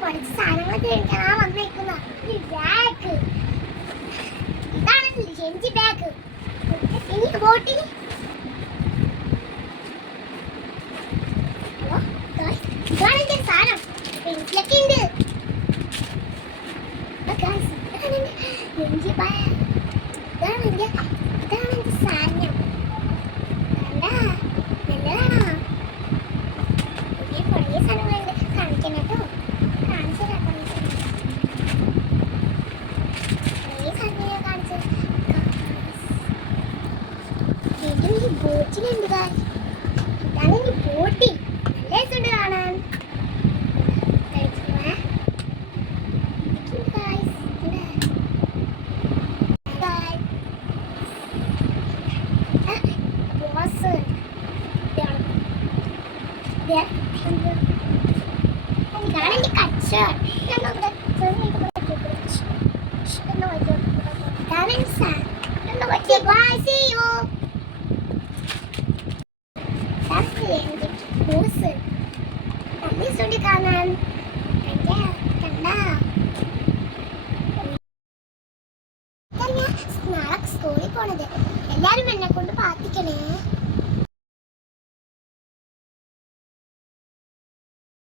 കുറച്ച് സാധനങ്ങളൊക്കെ ഞാൻ വന്നേക്കുന്ന ബാഗ്. ഇതാണ് ലെഞ്ച് ബാഗ്. ഇനി ബോട്ടിൽ ഇതാണ് എന്റെ സാധനം. പെൻസിലൊക്കെ ഉണ്ട്. ലെഞ്ച് ബാഗ് ഇതാണ് എന്റെ സാധനം. കണ്ടാ നല്ലതാണോ? കുറേ സാധനങ്ങളുണ്ട്. കാണിക്കണം കേട്ടോ. കാണിച്ചു തരാം. കുറേ സാധനങ്ങൾ കാണിച്ചു. ഏറ്റവും ബോട്ടിലുണ്ട്. ഇതാണ് എന്റെ ബോട്ടിൽ. നല്ല രസമുണ്ട് കാണാൻ. കാണാൻ നാളെ സ്കൂളിൽ പോണത്. എല്ലാരും എന്നെ കൊണ്ട് പ്രാർത്ഥിക്കണേ.